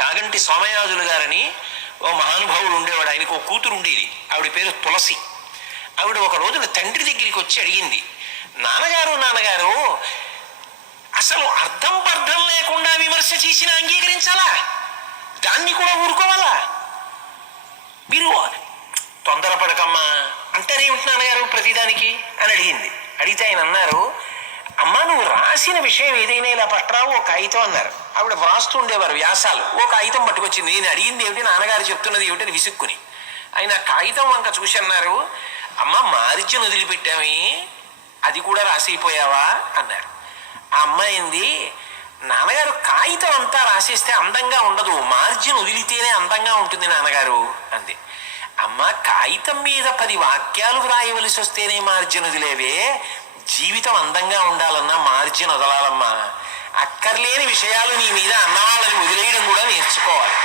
చాగంటి సోమయాజులు గారని ఓ మహానుభావుడు ఉండేవాడు. ఆయనకు ఓ కూతురు ఉండేది, ఆవిడ పేరు తులసి. ఆవిడ ఒక రోజున తండ్రి దగ్గరికి వచ్చి అడిగింది, నాన్నగారు అసలు అర్థం పర్థం లేకుండా విమర్శ చేసినా అంగీకరించాలా? దాన్ని కూడా ఊరుకోవాలా? మీరు తొందరపడకమ్మా అంటారేమిటి నాన్నగారు ప్రతిదానికి అని అడిగింది. అడిగితే ఆయన అన్నారు, అమ్మా నువ్వు రాసిన విషయం ఏదైనా ఇలా పట్టరావు ఓ కాగితం అన్నారు. ఆవిడ వ్రాస్తూ ఉండేవారు వ్యాసాలు. ఓ కాగితం పట్టుకొచ్చింది. నేను అడిగింది ఏమిటి, నాన్నగారు చెప్తున్నది ఏమిటని విసుక్కుని. ఆయన కాగితం వంక చూసి అన్నారు, అమ్మ మార్జిన్ వదిలిపెట్టావి, అది కూడా రాసిపోయావా అన్నారు. ఆ అమ్మాయింది, నాన్నగారు కాగితం అంతా రాసేస్తే అందంగా ఉండదు, మార్జిన్ వదిలితేనే అందంగా ఉంటుంది నాన్నగారు అంది. అమ్మ కాగితం మీద 10 వాక్యాలు వ్రాయవలసి వస్తేనే మార్జిన్ వదిలేవే, జీవితం అందంగా ఉండాలన్నా మార్జిన్ వదలాలమ్మా. అక్కర్లేని విషయాలు నీ మీద అన్నవాళ్ళని వదిలేయడం కూడా నేర్చుకోవాలి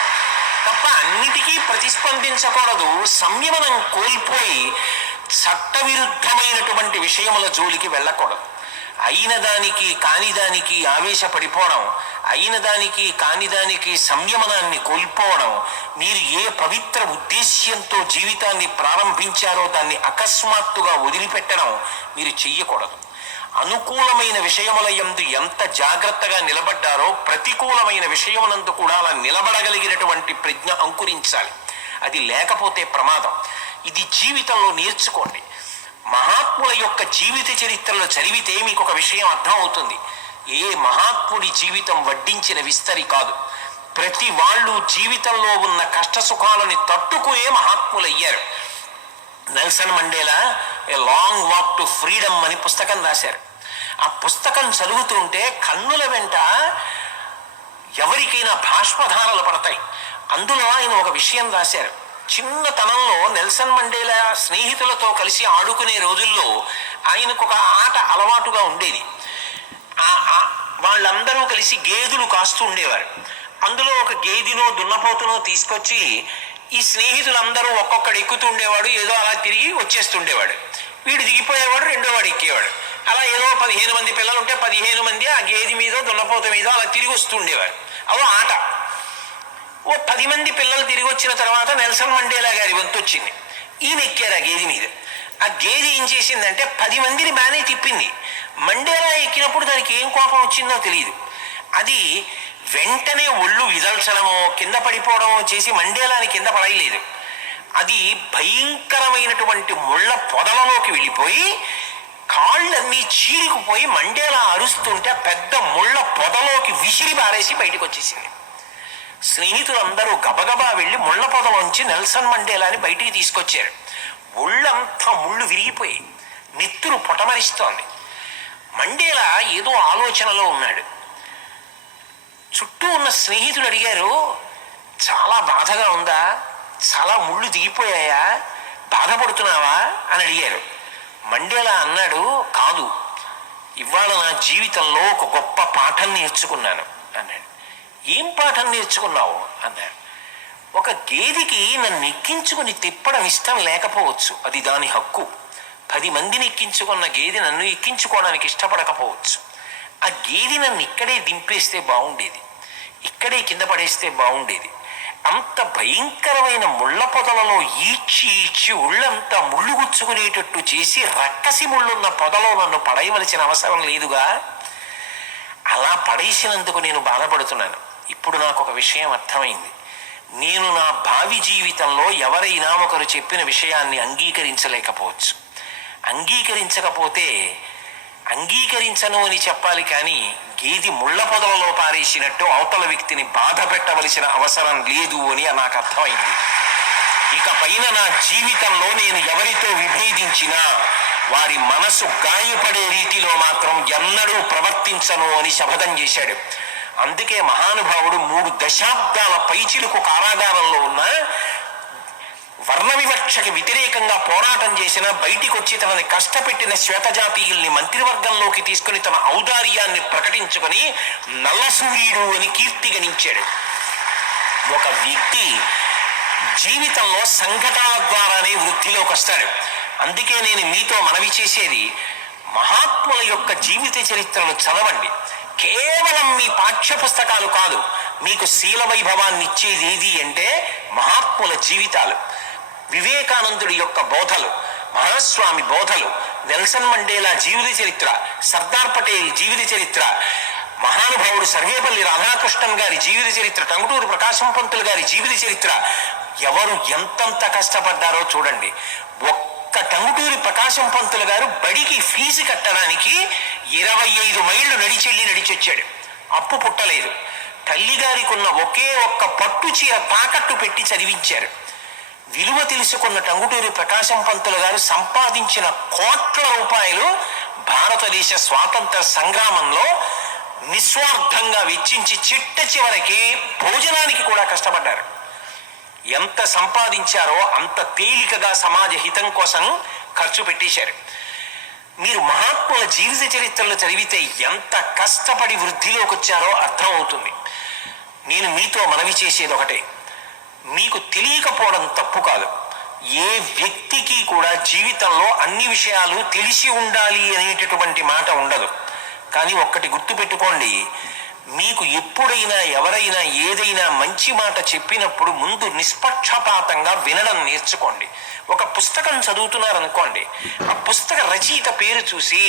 తప్ప అన్నిటికీ ప్రతిస్పందించకూడదు. సంయమనం కోల్పోయి చట్టవిరుద్ధమైనటువంటి విషయముల జోలికి వెళ్ళకూడదు. అయిన దానికి కాని దానికి ఆవేశపడిపోవడం, అయిన దానికి కాని దానికి సంయమనాన్ని కోల్పోవడం, మీరు ఏ పవిత్ర ఉద్దేశ్యంతో జీవితాన్ని ప్రారంభించారో దాన్ని అకస్మాత్తుగా వదిలిపెట్టడం మీరు చెయ్యకూడదు. అనుకూలమైన విషయముల యందు ఎంత జాగ్రత్తగా నిలబడ్డారో ప్రతికూలమైన విషయమునందు కూడా అలా నిలబడగలిగినటువంటి ప్రజ్ఞ అంకురించాలి. అది లేకపోతే ప్రమాదం. ఇది జీవితంలో నేర్చుకోండి. మహాత్ముల యొక్క జీవిత చరిత్రలు చదివితే మీకు ఒక విషయం అర్థం అవుతుంది. ఏ మహాత్ముడి జీవితం వడ్డించిన విస్తరి కాదు. ప్రతి వాళ్ళు జీవితంలో ఉన్న కష్ట సుఖాలని తట్టుకునే మహాత్ములయ్యారు. Nelson Mandela a long walk to freedom అని పుస్తకం రాశారు. ఆ పుస్తకం చదువుతుంటే కన్నుల వెంట ఎవరికైనా బాష్పధారలు పడతాయి. అందులో ఆయన ఒక విషయం రాశారు. చిన్నతనంలో నెల్సన్ మండేలా స్నేహితులతో కలిసి ఆడుకునే రోజుల్లో ఆయనకు ఒక ఆట అలవాటుగా ఉండేది. వాళ్ళందరూ కలిసి గేదెలు కాస్తూ ఉండేవారు. అందులో ఒక గేదెనో దున్నపోతునో తీసుకొచ్చి ఈ స్నేహితులందరూ ఒక్కొక్కడు ఎక్కుతూ ఉండేవాడు, ఏదో అలా తిరిగి వచ్చేస్తుండేవాడు. వీడు దిగిపోయేవాడు, రెండో వాడు ఎక్కేవాడు. అలా ఏదో 15 మంది పిల్లలు ఉంటే 15 మంది ఆ గేదె మీదో దున్నపోత మీదో అలా తిరిగి వస్తూ ఉండేవారు. అవో ఆట. ఓ 10 మంది పిల్లలు తిరిగి వచ్చిన తర్వాత నెల్సన్ మండేలా గారి వంతు వచ్చింది. ఈయన ఎక్కారు ఆ గేదె మీద. ఆ గేదె ఏం చేసిందంటే 10 మందిని బాగానే తిప్పింది. మండేలా ఎక్కినప్పుడు దానికి ఏం కోపం వచ్చిందో తెలియదు. అది వెంటనే ఒళ్ళు విదల్చడమో కింద పడిపోవడమో చేసి మండేలాని కింద పడలేదు. అది భయంకరమైనటువంటి ముళ్ళ పొదలలోకి వెళ్ళిపోయి కాళ్ళన్నీ చీరుకుపోయి మండేలా అరుస్తుంటే పెద్ద ముళ్ళ పొదలోకి విసిరి బారేసి బయటకు వచ్చేసింది. స్నేహితులందరూ గబగబా వెళ్ళి ముళ్ళ పొదలోంచి నెల్సన్ మండేలాని బయటికి తీసుకొచ్చారు. ఒళ్ళంతా ముళ్ళు విరిగిపోయి నెత్తురు పొటమరిస్తోంది. మండేలా ఏదో ఆలోచనలో ఉన్నాడు. చుట్టూ ఉన్న స్నేహితులు అడిగారు, చాలా బాధగా ఉందా, చాలా ముళ్ళు దిగిపోయాయా, బాధపడుతున్నావా అని అడిగారు. మండేలా అన్నాడు, కాదు, ఇవాళ నా జీవితంలో ఒక గొప్ప పాఠం నేర్చుకున్నాను అన్నాడు. ఏం పాఠం నేర్చుకున్నావు అన్నాడు. ఒక గేదెకి నన్ను ఎక్కించుకుని తిప్పడం ఇష్టం లేకపోవచ్చు, అది దాని హక్కు. 10 మందిని ఎక్కించుకున్న గేదె నన్ను ఎక్కించుకోవడానికి ఇష్టపడకపోవచ్చు. ఆ గేదె నన్ను ఇక్కడే దింపేస్తే బాగుండేది, ఇక్కడే కింద పడేస్తే బాగుండేది. అంత భయంకరమైన ముళ్ళ పొదలలో ఈడ్చి ఒళ్ళంతా ముళ్ళు గుచ్చుకునేటట్టు చేసి రక్కసి ముళ్ళున్న పొదలో నన్ను పడేయవలసిన అవసరం లేదుగా. అలా పడేసినందుకు నేను బాధపడుతున్నాను. ఇప్పుడు నాకు ఒక విషయం అర్థమైంది. నేను నా భావి జీవితంలో ఎవరైనా ఒకరు చెప్పిన విషయాన్ని అంగీకరించలేకపోవచ్చు. అంగీకరించకపోతే అంగీకరించను అని చెప్పాలి, కానీ గేది ముళ్ళ పొదలలో పారేసినట్టు అవతల వ్యక్తిని బాధ పెట్టవలసిన అవసరం లేదు అని నాకు అర్థమైంది. ఇక పైన నా జీవితంలో నేను ఎవరితో విభేదించినా వారి మనసు గాయపడే రీతిలో మాత్రం ఎన్నడూ ప్రవర్తించను అని శపథం చేశాడు. అందుకే మహానుభావుడు 3 దశాబ్దాల పైచిలుకు కారాగారంలో ఉన్న వర్ణ వివక్షకి వ్యతిరేకంగా పోరాటం చేసిన బయటికి వచ్చి తనని కష్టపెట్టిన శ్వేతజాతీయుల్ని మంత్రివర్గంలోకి తీసుకుని తన ఔదార్యాన్ని ప్రకటించుకొని నల్ల సూర్యుడు అని కీర్తి గణించాడు. ఒక వ్యక్తి జీవితంలో సంఘటనల ద్వారానే వృద్ధిలోకి వస్తాడు. అందుకే నేను మీతో మనవి చేసేది, మహాత్ముల యొక్క జీవిత చరిత్రను చదవండి. కేవలం మీ పాఠ్య పుస్తకాలు కాదు, మీకు శీల వైభవాన్ని ఇచ్చేది ఏది అంటే మహాత్ముల జీవితాలు. వివేకానందుడి యొక్క బోధలు, మహాస్వామి బోధలు, నెల్సన్ మండేలా జీవిత చరిత్ర, సర్దార్ పటేల్ జీవిత చరిత్ర, మహానుభావుడు సర్వేపల్లి రాధాకృష్ణన్ గారి జీవిత చరిత్ర, టంగుటూరు ప్రకాశం పంతులు గారి జీవిత చరిత్ర. ఎవరు ఎంతంత కష్టపడ్డారో చూడండి. ఒక్క టంగుటూరి ప్రకాశం పంతులు గారు బడికి ఫీజు కట్టడానికి 25 మైళ్ళు నడిచొచ్చాడు. అప్పు పుట్టలేదు. తల్లిగారికి ఉన్న ఒకే ఒక్క పట్టు చీర తాకట్టు పెట్టి చదివించారు. విలువ తెలుసుకున్న టంగుటూరి ప్రకాశం పంతులు గారు సంపాదించిన కోట్ల రూపాయలు భారతదేశ స్వాతంత్ర సంగ్రామంలో నిస్వార్థంగా వెచ్చించి చిట్ట చివరికి భోజనానికి కూడా కష్టపడ్డారు. ఎంత సంపాదించారో అంత తేలికగా సమాజ హితం కోసం ఖర్చు పెట్టేశారు. మీరు మహాత్ముల జీవిత చరిత్రలు చదివితే ఎంత కష్టపడి వృద్ధిలోకి వచ్చారో అర్థమవుతుంది. నేను మీతో మనవి చేసేది ఒకటే, మీకు తెలియకపోవడం తప్పు కాదు. ఏ వ్యక్తికి కూడా జీవితంలో అన్ని విషయాలు తెలిసి ఉండాలి అనేటటువంటి మాట ఉండదు. కానీ ఒక్కటి గుర్తుపెట్టుకోండి, మీకు ఎప్పుడైనా ఎవరైనా ఏదైనా మంచి మాట చెప్పినప్పుడు ముందు నిష్పక్షపాతంగా వినడం నేర్చుకోండి. ఒక పుస్తకం చదువుతున్నారనుకోండి, ఆ పుస్తక రచయిత పేరు చూసి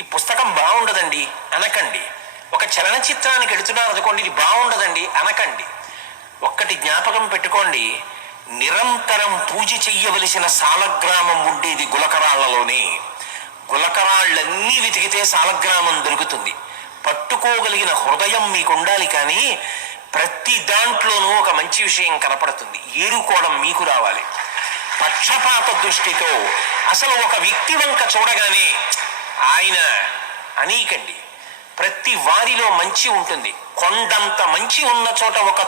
ఈ పుస్తకం బాగుండదండి అనకండి. ఒక చలనచిత్రానికి ఎడుతున్నారు అనుకోండి, ఇది బాగుండదండి అనకండి. ఒక్కటి జ్ఞాపకం పెట్టుకోండి, నిరంతరం పూజ చెయ్యవలసిన సాలగ్రామం ఉండేది గులకరాళ్లలోనే. గులకరాళ్ళన్నీ వెతికితే సాలగ్రామం దొరుకుతుంది. పట్టుకోగలిగిన హృదయం మీకు ఉండాలి, కానీ ప్రతి దాంట్లోనూ ఒక మంచి విషయం కనపడుతుంది. ఏరుకోవడం మీకు రావాలి. పక్షపాత దృష్టితో అసలు ఒక వ్యక్తి వంక చూడగానే ఆయన అనీకండి. ప్రతి వారిలో మంచి ఉంటుంది. కొండంత మంచి ఉన్న చోట ఒక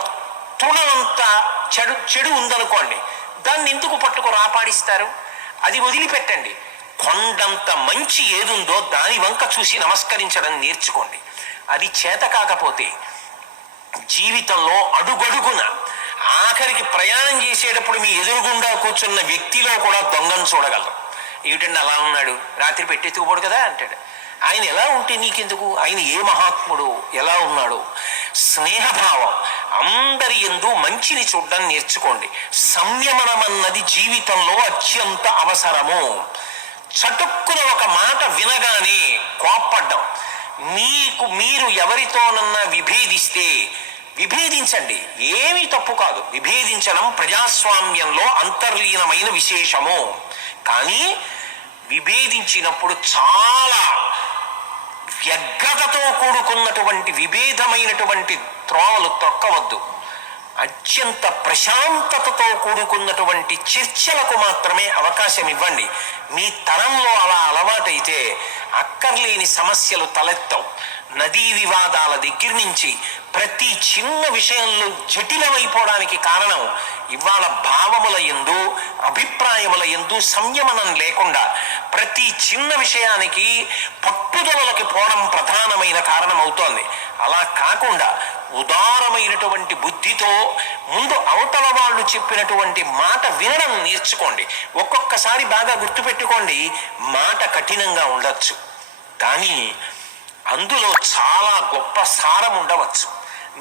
తృణంత చెడు ఉందనుకోండి, దాన్ని ఎందుకు పట్టుకు రాపాడిస్తారు? అది వదిలిపెట్టండి. కొండంత మంచి ఏదుందో దాని వంక చూసి నమస్కరించడం నేర్చుకోండి. అది చేత కాకపోతే జీవితంలో అడుగడుగున ఆఖరికి ప్రయాణం చేసేటప్పుడు మీ ఎదురుగుండా కూర్చున్న వ్యక్తిలో కూడా దొంగను చూడగలరు. ఏమిటండి అలా ఉన్నాడు, రాత్రి పెట్టెత్తుకుపోడు కదా అంటాడు. ఆయన ఎలా ఉంటే నీకెందుకు? ఆయన ఏ మహాత్ముడు, ఎలా ఉన్నాడు? స్నేహభావం, అందరి యందు మంచిని చూడడం నేర్చుకోండి. సంయమనమన్నది జీవితంలో అత్యంత అవసరము. చటుక్కున ఒక మాట వినగానే కోప్పడ్డం, మీరు ఎవరితోనన్నా విభేదిస్తే విభేదించండి, ఏమీ తప్పు కాదు. విభేదించడం ప్రజాస్వామ్యంలో అంతర్లీనమైన విశేషము. కానీ విభేదించినప్పుడు చాలా వ్యగ్రతతో కూడుకున్నటువంటి విభేదమైనటువంటి త్రోవలు తొక్కవద్దు. అత్యంత ప్రశాంతతతో కూడుకున్నటువంటి చర్చలకు మాత్రమే అవకాశం ఇవ్వండి. మీ తరంలో అలా అలవాటైతే అక్కర్లేని సమస్యలు తలెత్తవు. నదీ వివాదాల దగ్గర నుంచి ప్రతి చిన్న విషయంలో జటిలమైపోవడానికి కారణం ఇవాళ భావముల యందు, అభిప్రాయముల యందు సంయమనం లేకుండా ప్రతి చిన్న విషయానికి పట్టుదలకి పోవడం ప్రధానమైన కారణం అవుతోంది. అలా కాకుండా ఉదారమైనటువంటి బుద్ధితో ముందు అవతల వాళ్ళు చెప్పినటువంటి మాట వినడం నేర్చుకోండి. ఒక్కొక్కసారి బాగా గుర్తుపెట్టుకోండి, మాట కఠినంగా ఉండొచ్చు, కానీ అందులో చాలా గొప్ప సారం ఉండవచ్చు.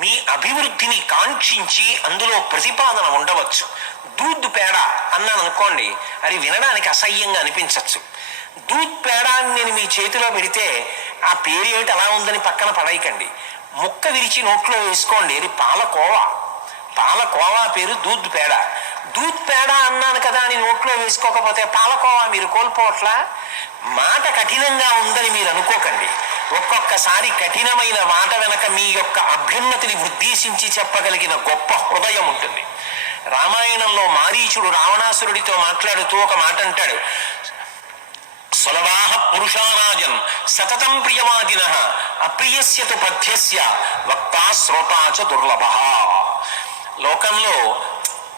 మీ అభివృద్ధిని కాంక్షించి అందులో ప్రతిపాదన ఉండవచ్చు. దూద్ పేడ అన్నాను అనుకోండి, అది వినడానికి అసహ్యంగా అనిపించవచ్చు. దూద్ పేడ అని నేను మీ చేతిలో పెడితే ఆ పేరు ఏమిటి అలా ఉందని పక్కన పడేయకండి. ముక్క విరిచి నోట్లో వేసుకోండి, అది పాలకోవా. పాలకోవా పేరు దూద్ పేడ. దూద్ పేడ అన్నాను కదా అని నోట్లో వేసుకోకపోతే పాలకోవా మీరు కోల్పోవట్లా? మాట కఠినంగా ఉందని మీరు అనుకోకండి. ఒక్కొక్కసారి కఠినమైన మాట వెనక మీ యొక్క అభ్యున్నతిని ఉద్దేశించి చెప్పగలిగిన గొప్ప హృదయం ఉంటుంది. రామాయణంలో మారీచుడు రావణాసురుడితో మాట్లాడుతూ ఒక మాట అంటాడు, సులభాః పురుషారాజన్ సతతం ప్రియవాదినః అప్రియస్యతు పథ్యస్య వక్తా శ్రోతా చ దుర్లభః. లోకంలో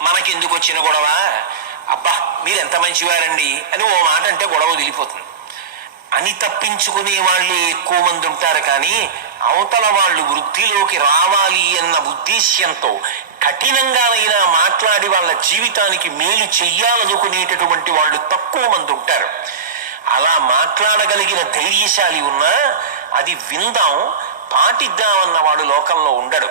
మనకెందుకు వచ్చిన గొడవ, అబ్బా మీరెంత మంచివారండి అని ఓ మాట అంటే గొడవ వదిలిపోతుంది అని తప్పించుకునే వాళ్ళే ఎక్కువ మంది ఉంటారు. కానీ అవతల వాళ్ళు వృద్ధిలోకి రావాలి అన్న ఉద్దేశ్యంతో కఠినంగానైనా మాట్లాడి వాళ్ళ జీవితానికి మేలు చెయ్యాలనుకునేటటువంటి వాళ్ళు తక్కువ మంది ఉంటారు. అలా మాట్లాడగలిగిన ధైర్యశాలి ఉన్నా అది విందాం పాటిద్దామన్నవాడు లోకంలో ఉండడు.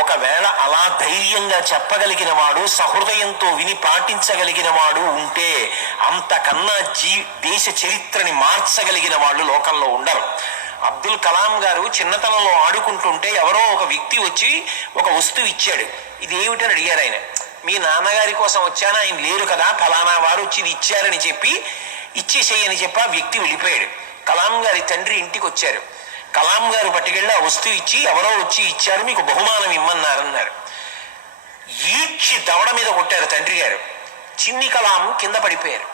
ఒకవేళ అలా ధైర్యంగా చెప్పగలిగిన వాడు, సహృదయంతో విని పాటించగలిగిన వాడు ఉంటే అంతకన్నా దేశ చరిత్రని మార్చగలిగిన వాళ్ళు లోకంలో ఉండరు. అబ్దుల్ కలాం గారు చిన్నతనంలో ఆడుకుంటుంటే ఎవరో ఒక వ్యక్తి వచ్చి ఒక వస్తువు ఇచ్చాడు. ఇది ఏమిటని అడిగారు ఆయన. మీ నాన్నగారి కోసం వచ్చానా, ఆయన లేరు కదా, ఫలానా వారు వచ్చి ఇది ఇచ్చారని చెప్పి ఇచ్చేసేయని చెప్పి ఆ వ్యక్తి వెళ్ళిపోయాడు. కలాం గారి తండ్రి ఇంటికి వచ్చారు. కలాం గారు పట్టుకెళ్ళి ఆ వస్తువు ఇచ్చి ఎవరో వచ్చి ఇచ్చారు, మీకు బహుమానం ఇమ్మన్నారన్నారు. ఈడ్చి దవడ మీద కొట్టారు తండ్రి గారు. చిన్ని కలాం కింద పడిపోయారు.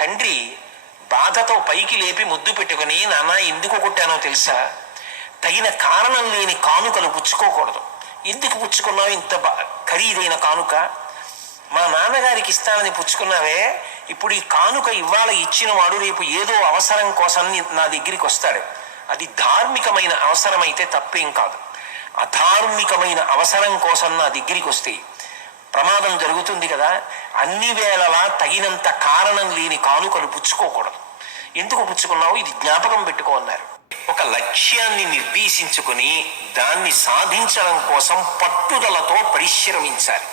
తండ్రి బాధతో పైకి లేపి ముద్దు పెట్టుకుని, నాన్న ఎందుకు కొట్టానో తెలుసా, తగిన కారణం లేని కానుకలు పుచ్చుకోకూడదు. ఎందుకు పుచ్చుకున్నావు ఇంత ఖరీదైన కానుక, మా నాన్నగారికి ఇస్తానని పుచ్చుకున్నావే, ఇప్పుడు ఈ కానుక ఇవాళ ఇచ్చిన వాడు రేపు ఏదో అవసరం కోసం నా దగ్గరికి వస్తాడు. అది ధార్మికమైన అవసరమైతే తప్పేం కాదు. అధార్మికమైన అవసరం కోసం నా దగ్గరికి వస్తే ప్రమాదం జరుగుతుంది కదా. అన్ని వేళలా తగినంత కారణం లేని కానుకలు పుచ్చుకోకూడదు. ఎందుకు పుచ్చుకున్నావు, ఇది జ్ఞాపకం పెట్టుకో అన్నారు. ఒక లక్ష్యాన్ని నిర్దేశించుకుని దాన్ని సాధించడం కోసం పట్టుదలతో పరిశ్రమించాలి.